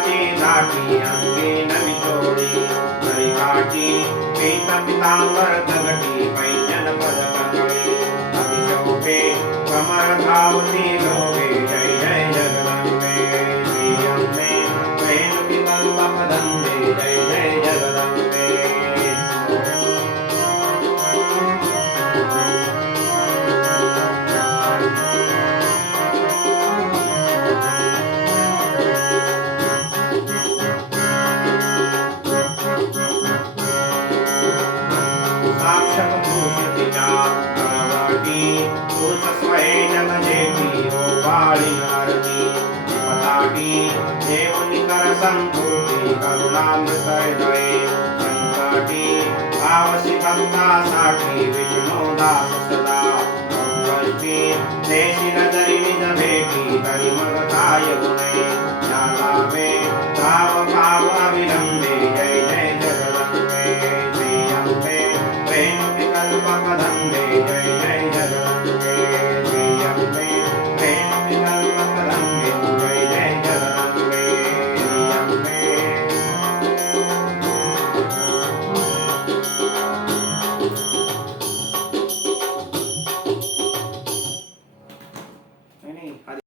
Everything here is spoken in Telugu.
காட்டி நாட்டி அங்கே நவி தோழி மறை காட்டி பெய்த பிதாம்பர தகட்டி பை దేవుని కర సంపూర్తి కరుణామృత సంకటి సాక్షి సదా దేశిన దరి భేటి కరిమగతాయ గుణ